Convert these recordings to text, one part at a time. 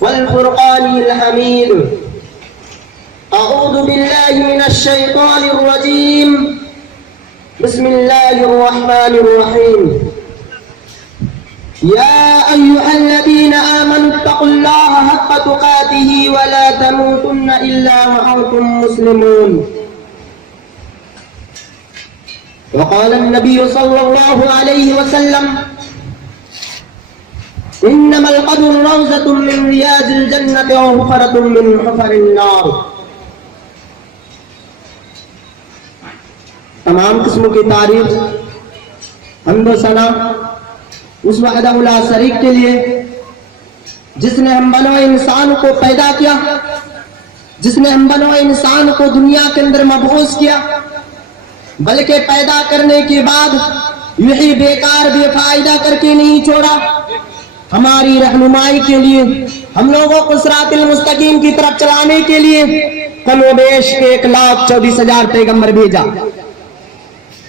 والفرقان الحميد أعوذ بالله من الشيطان الرجيم بسم الله الرحمن الرحيم يا أيها الذين آمنوا اتقوا الله حق تقاته ولا تموتن إلا وأنتم مسلمون وقال النبي صلى الله عليه وسلم إنما القبر روضة من رياض الجنة وحفرة من حفر النار۔ تمام قسموں کی تعریف حمد و ثنا اس وحدہ لا شریک کے لیے جس نے ہم بنو انسان کو پیدا کیا، جس نے ہم بنو انسان کو دنیا کے اندر مبعوث کیا، بلکہ پیدا کرنے کے بعد یہی بیکار بے فائدہ کر کے نہیں چھوڑا، ہماری رہنمائی کے لیے، ہم لوگوں کو صراط المستقیم کی طرف چلانے کے لیے کم و بیش 1,24,000 پیغمبر بھیجا۔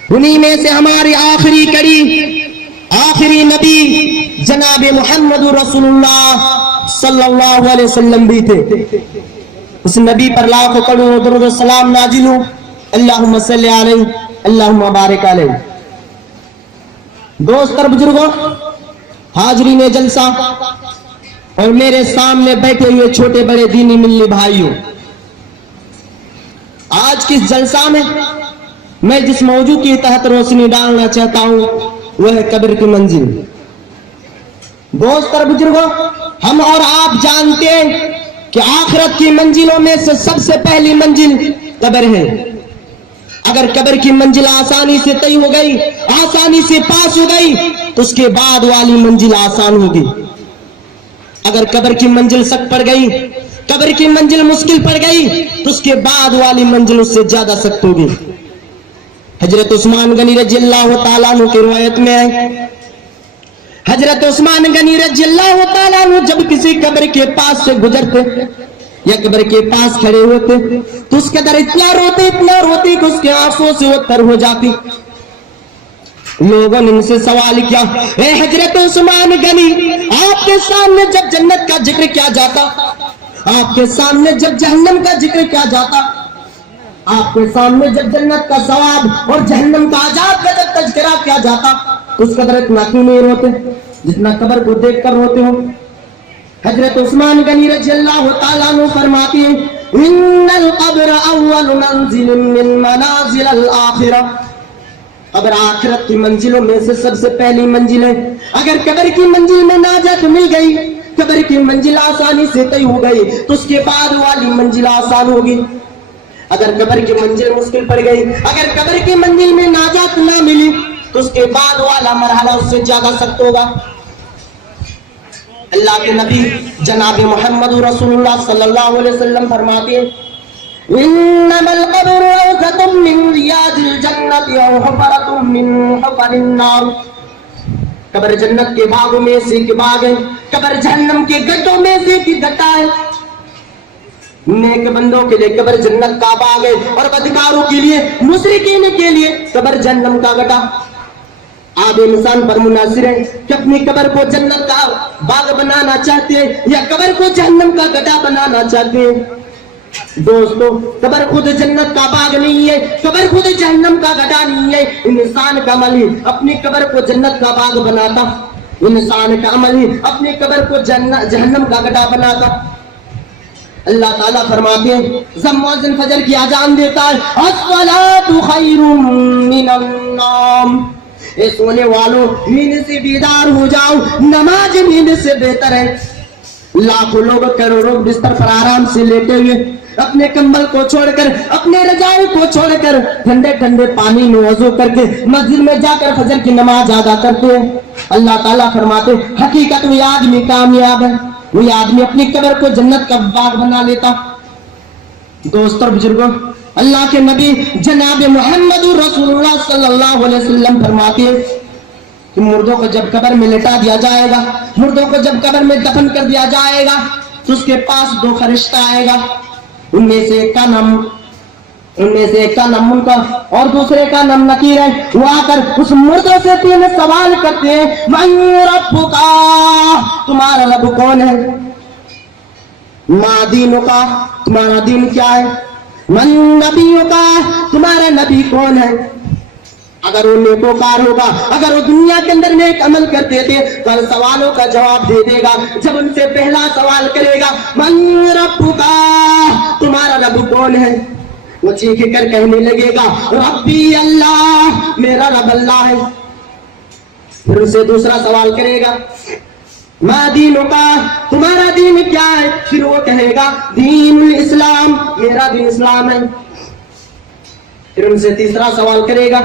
انہی میں سے ہماری آخری کڑی، آخری نبی جناب محمد رسول اللہ صلی اللہ علیہ وسلم بھی تھے۔ اس نبی پر لاکھوں کروڑوں درود و سلام نازل ہو، اللہم صلی علیہ اللہم بارک علیہ۔ دوست اور بزرگوں، حاضرین جلسہ اور میرے سامنے بیٹھے ہوئے چھوٹے بڑے دینی ملنی بھائیوں، آج کی اس جلسہ میں میں جس موضوع کی تحت روشنی ڈالنا چاہتا ہوں وہ ہے قبر کی منزل۔ دوست اور بزرگوں، ہم اور آپ جانتے ہیں کہ آخرت کی منزلوں میں سے سب سے پہلی منزل قبر ہے۔ اگر قبر کی منزل آسانی سے طے ہو گئی، آسانی سے پاس ہو گئی تو اس کے بعد والی منزل آسان ہوگی۔ اگر قبر کی منزل سخت پڑ گئی، قبر کی منزل مشکل پڑ گئی تو اس کے بعد والی منزل اس سے زیادہ سخت ہوگی۔ حضرت عثمان غنی رضی اللہ تعالیٰ عنہ کی روایت میں ہے، حضرت عثمان غنی رضی اللہ تعالیٰ عنہ جب کسی قبر کے پاس سے گزرتے یا قبر کے پاس کھڑے ہوتے تو اس کے در اتنا روتے کہ اس کے آنسوں سے وہ تر ہو جاتی۔ لوگوں نے ان سے سوال کیا، اے حضرت عثمان غنی، آپ کے سامنے جب جنت کا ذکر کیا جاتا، آپ کے سامنے جب جہنم کا ذکر کیا جاتا، آپ کے سامنے جب جنت کا ثواب اور جہنم کا عذاب کا جب تذکرہ کیا جاتا تو اس قدر اتنا کیوں نہیں روتے جتنا قبر کو دیکھ کر روتے ہو؟ حضرت عثمان غنی رضی اللہ تعالیٰ عنہ فرماتے ہیں، ان القبر اول منزل من منازل الاخرہ، قبر آخرت کی منزلوں میں سے سب سے پہلی منزل ہے۔ اگر قبر کی منزل میں ناجات مل گئی، قبر کی منزل آسانی سے طے ہو گئی تو اس کے بعد والی منزل آسان ہوگی۔ اگر قبر کی منزل مشکل پڑ گئی، اگر قبر کی منزل میں ناجات نہ ملی تو اس کے بعد والا مرحلہ اس سے زیادہ سخت ہوگا۔ اللہ کے نبی جناب محمد رسول اللہ صلی اللہ علیہ وسلم فرماتے ہیں، انما القبر روضۃ من ریاض الجنۃ او حفرۃ من حفر النار. قبر جنت کے باغوں میں سے ایک باغ ہے, قبر جہنم کے گڈھوں میں سے ایک گڈھا ہے. نیک بندوں کے لیے قبر جنت کا باغ ہے اور بدکاروں کے لیے, مشرکین کے لیے قبر جہنم کا گڈھا. آپ انسان پر منحصر ہے کہ اپنی قبر کو جنت کا باغ بنانا چاہتے ہیں یا قبر کو جہنم کا گڈھا بنانا چاہتے ہیں. دوستو, قبر خود جنت کا باغ نہیں ہے, قبر خود جہنم کا گڈھا نہیں ہے. انسان کا عمل ہی اپنی قبر کو جنت کا باغ بناتا, انسان کا عمل ہی اپنی قبر کو جہنم کا گڈھا بناتا. اللہ تعالیٰ فرماتے ہیں جب مؤذن فجر کی اذان دیتا ہے, الصلاۃ خیر من النوم, اے سونے والوں نیند سے بیدار ہو جاؤ, نماز نیند سے بہتر ہے. لاکھوں لوگ کروڑوں بستر پر آرام سے لیٹے ہوئے اپنے کمبل کو چھوڑ کر, اپنے رضائی کو چھوڑ کر ٹھنڈے ٹھنڈے پانی میں وضو کر کے مسجد میں جا کر فجر کی نماز ادا کرتے ہیں. اللہ تعالیٰ فرماتے حقیقت وہ آدمی کامیاب ہے, وہ آدمی اپنی قبر کو جنت کا باغ بنا لیتا. دوستوں اور بزرگوں, اللہ کے نبی جناب محمد رسول اللہ صلی اللہ علیہ وسلم فرماتے ہیں کہ مردوں کو جب قبر میں لٹا دیا جائے گا, مردوں کو جب قبر میں دفن کر دیا جائے گا تو اس کے پاس دو فرشتہ آئے گا. ان میں سے ایک کا نام منکر اور دوسرے کا نام نکیر ہے. وہ آ کر اس مردوں سے تین سوال کرتے ہیں, من ربک, تمہارا رب کون ہے؟ ما دینک, تمہارا دین کیا ہے؟ من نبیک, تمہارا نبی کون ہے؟ اگر وہ نیکوکار ہوگا, اگر وہ دنیا کے اندر نیک عمل کرتے تھے تو ہر سوالوں کا جواب دے دے گا. جب ان سے پہلا سوال کرے گا من ربک, تمہارا رب کون ہے, وہ چیخ کر کہنے لگے گا ربی اللہ, میرا رب اللہ ہے. پھر ان سے دوسرا سوال کرے گا ما دینک, تمہارا دین کیا ہے؟ پھر وہ کہے گا دین الاسلام, میرا دین اسلام ہے. پھر ان سے تیسرا سوال کرے گا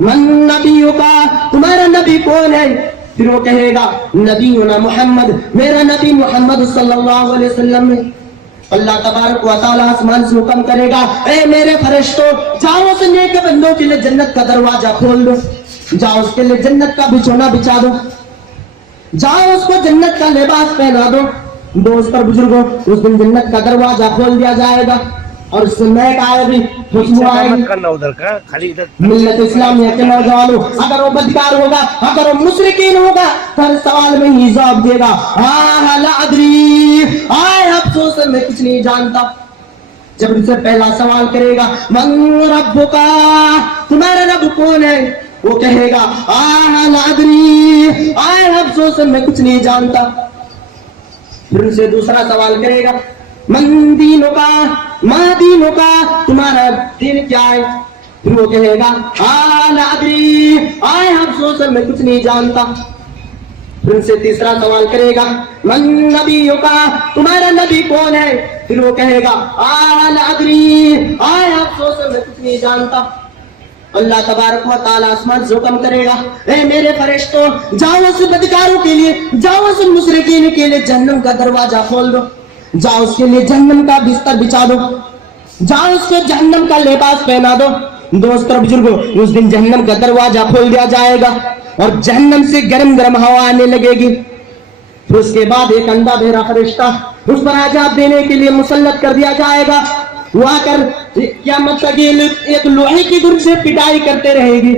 من نبیک, تمہارا نبی کون ہے؟ پھر وہ کہے گا نبینا محمد, میرا نبی محمد صلی اللہ علیہ وسلم ہے. اللہ تبارک و تعالی آسمان سے حکم کرے گا اے میرے فرشتوں, جاؤ اس نیک بندوں کے لیے جنت کا دروازہ کھول دو, جاؤ اس کے لیے جنت کا بچھونا بچھا دو, جاؤ اس کو جنت کا لباس پہنا دو. دوست اور بزرگوں, اس دن جنت کا دروازہ کھول دیا جائے گا اور اس سے محک آئے گی, خوشبو آئے گی. ملت اسلامیہ کے نوجوانوں, اگر وہ بدکار ہوگا, اگر وہ مشرکین ہوگا تو ہر سوال میں ہی جواب دے گا لا ادری, آئے افسوس میں کچھ نہیں جانتا. جب ان سے پہلا سوال کرے گا من ربک, تمہارا رب کون ہے, وہ کہے گا لا ادری, آئے افسوس میں کچھ نہیں جانتا. پھر ان سے دوسرا سوال کرے گا من دینک, ما دینک, تمہارا دین کیا ہے؟ پھر وہ کہے گا لا ادری, آئے افسوس میں کچھ نہیں جانتا. پھر ان سے تیسرا سوال کرے گا من نبیک, تمہارا نبی کون ہے؟ پھر وہ کہے گا لا ادری, آئے افسوس میں کچھ نہیں جانتا. اللہ تبارک و تعالی آسمان سے حکم کرے گا اے میرے فرشتوں, جاؤ اس بدکاروں کے لیے, جاؤ اس مشرکین کے لیے جہنم کا دروازہ کھول دو, جاؤ اس کے لیے جہنم کا بستر بچھا دو, جاؤ اس کو جہنم کا لباس پہنا دو. دوست اور بزرگوں, اس دن جہنم کا دروازہ کھول دیا جائے گا اور جہنم سے گرم گرم ہوا آنے لگے گی. پھر اس کے بعد ایک اندھا بہرا فرشتہ اس پر عذاب دینے کے لیے مسلط کر دیا جائے گا. وہ آ کر قیامت تک ایک لوہے کی ڈور سے پٹائی کرتے رہے گی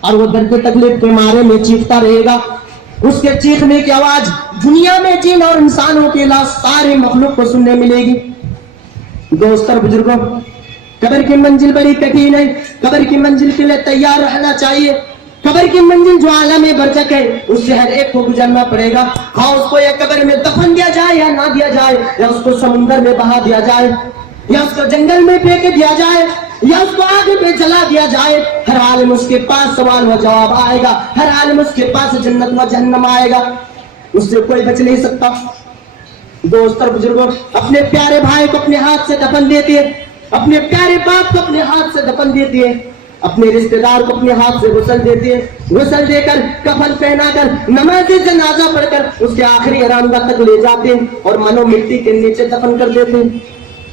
اور وہ درد تکلیف کے مارے میں چیختا رہے گا. اس کے چیخنے کی آواز دنیا میں جن اور انسانوں کے علاوہ سارے مخلوق کو سننے ملے گی. دوست اور بزرگوں, قبر کی منزل بڑی کٹھن ہے, قبر کی منزل کے لیے تیار رہنا چاہیے. قبر کی منزل جو عالم برزخ ہے اس سے ہر ایک کو گزرنا پڑے گا. ہاں, اس کو یا قبر میں دفن دیا جائے یا نہ دیا جائے, یا اس کو سمندر میں بہا دیا جائے, یا اس کو جنگل میں پھینک دیا جائے, یا اس کو آگ میں جلا دیا جائے, ہر عالم اس کے پاس سوال و جواب آئے گا. ہر عالم اس کے پاس جنت و جہنم آئے گا, اس سے کوئی بچ نہیں سکتا. دوست اور بزرگوں, اپنے پیارے بھائی کو اپنے ہاتھ سے دفن دیتے ہیں, اپنے پیارے باپ کو اپنے ہاتھ سے دفن دیتے ہیں, اپنے رشتہ دار کو اپنے ہاتھ سے غسل دیتے ہیں, غسل دے کر کفن پہنا کر نماز جنازہ پڑھ کر اس کے آخری آرامگاہ تک لے جاتے ہیں اور منو مٹی کے نیچے دفن کر دیتے ہیں.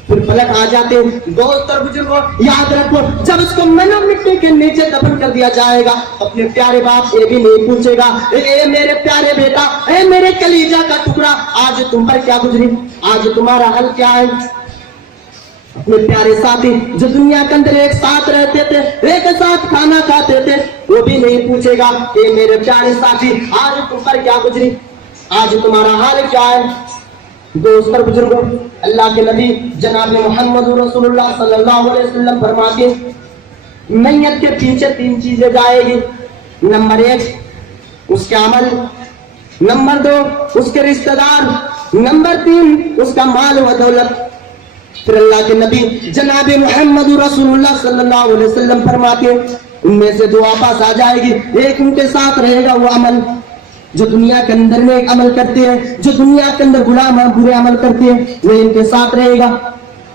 پھر پلٹ آ جاتے ہیں. دوست اور بزرگوں یاد رکھو, جب اس کو منو مٹی کے نیچے دفن کر دیا جائے گا, اپنے پیارے باپ یہ بھی نہیں پوچھے گا اے میرے پیارے بیٹا, اے میرے کلیجہ کا ٹکڑا, آج تم پر کیا گزری, آج تمہارا حل کیا ہے. اپنے پیارے ساتھی جو دنیا کے اندر ایک ساتھ رہتے تھے, ایک ساتھ کھانا کھاتے تھے, وہ بھی نہیں پوچھے گا کہ میرے پیارے ساتھی آج تم پر کیا گزری, آج تمہارا حال کیا ہے. دوست اور بزرگوں, اللہ کے نبی جناب محمد رسول اللہ صلی اللہ علیہ وسلم فرماتے ہیں میت کے پیچھے 3 چیزیں جائے گی. نمبر 1 اس کے عمل, نمبر 2 اس کے رشتہ دار, نمبر 3 اس کا مال و دولت. پھر اللہ کے نبی جناب محمد رسول اللہ صلی اللہ علیہ وسلم فرماتے ہیں ان میں سے 2 واپس آ جائے گی. ایک ان کے ساتھ رہے گا وہ عمل جو دنیا کے اندر میں ایک عمل کرتے ہیں, جو دنیا کے اندر برے عمل کرتے ہیں, وہ ان کے ساتھ رہے گا.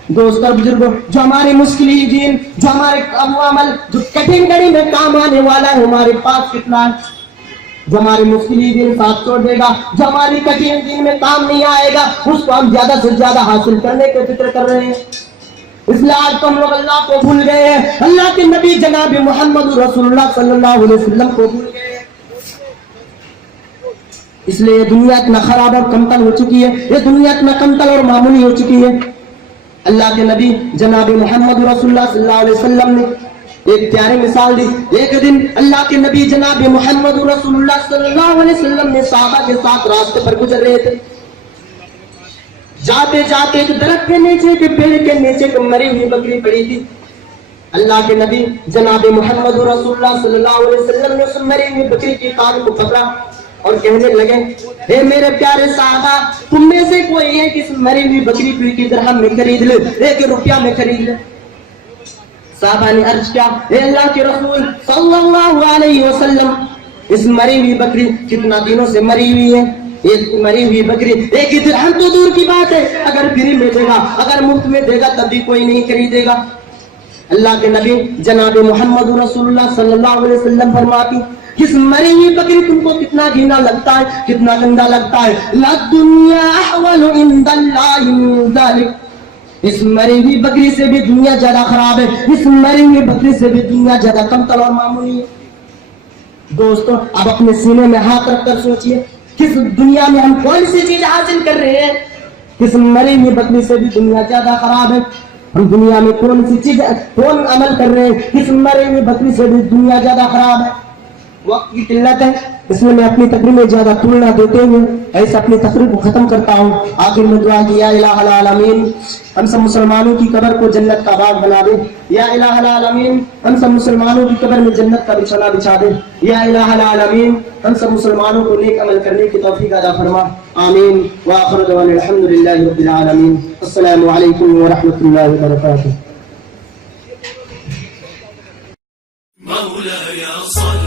دوست اور بزرگوں, جو ہمارے مشکل دین, جو ہمارے عمل جو کٹھن گھڑی میں کام آنے والا ہے, ہمارے پاس کتنا ہے. جو ہمارے مشکل دین ساتھ چھوڑ دے گا, جو ہماری کٹھن دین میں کام نہیں آئے گا, اس کو ہم زیادہ سے زیادہ حاصل کرنے کے فکر کر رہے ہیں. اس لیے آج تو ہم لوگ اللہ کو بھول گئے ہیں, اللہ کے نبی جناب محمد رسول اللہ صلی اللہ علیہ وسلم کو بھول گئے ہیں. اس لیے یہ دنیا اتنا خراب اور کمتل ہو چکی ہے, یہ دنیا اتنا کمتل اور معمولی ہو چکی ہے. اللہ کے نبی جناب محمد رسول اللہ صلی اللہ علیہ وسلم نے ایک پیاری مثال دی. ایک دن اللہ کے نبی جناب محمد رسول اللہ صلی اللہ علیہ وسلم نے صحابہ کے ساتھ راستے پر گزر رہے تھے. جاتے جاتے ایک درخت کے نیچے کے پیڑ کے نیچے ایک مری ہوئی بکری پڑی تھی. اللہ کے نبی جناب محمد رسول اللہ صلی اللہ علیہ وسلم نے اس مری ہوئی بکری کی کان کو پکڑا اور کہنے لگے اے میرے پیارے صحابہ, تم میں سے کوئی ہے کہ اس مری ہوئی بکری کو 1 درہم میں خرید لے, 1 روپیہ میں خرید لے. صحابہ نے عرض کیا اے اللہ کے رسول صلی اللہ علیہ وسلم, اس مری ہوئی بکری کتنا دنوں سے مری ہوئی ہے, ایک مری ہوئی بکری 1 درہم تو دور کی بات ہے, اگر فری میں دے گا, اگر مفت میں دے گا تب بھی کوئی نہیں خریدے گا. اللہ کے نبی جناب محمد رسول اللہ صلی اللہ علیہ وسلم فرماتی اس مری ہوئی بکری تم کو کتنا گھینا لگتا ہے, کتنا گندا لگتا ہے. لا دنیا احول عند اللہ من ذلک, اس مری ہوئی بکری سے بھی دنیا زیادہ خراب ہے, اس مری ہوئی بکری سے بھی دنیا زیادہ کمتر اور معمولی ہے. دوستو, اب اپنے سینے میں ہاتھ رکھ کر سوچئے کس دنیا میں ہم کون سی چیز حاصل کر رہے ہیں, کس مری ہوئی بکری سے بھی دنیا زیادہ خراب ہے. ہم دنیا میں کون سی چیز, کون عمل کر رہے ہیں, کس مری ہوئی بکری سے بھی دنیا زیادہ خراب ہے. وقت کی قلت ہے, اس لیے میں اپنی تقریر میں زیادہ طول نہ دیتے ہوئے ایسے اپنی تقریر کو ختم کرتا ہوں. آخر میں دعا کی یا الہ العالمین ہم سب مسلمانوں کی قبر کو جنت کا باغ بنا دے. یا الہ العالمین ہم سب مسلمانوں کی قبر میں جنت کا بچھونا بچھا دے. یا الہ العالمین ہم سب مسلمانوں کو نیک عمل کرنے کی توفیق عطا فرما. آمین. وآخر دعوانا الحمدللہ رب العالمین. السلام علیکم ورحمۃ اللہ وبرکاتہ. مولاي صل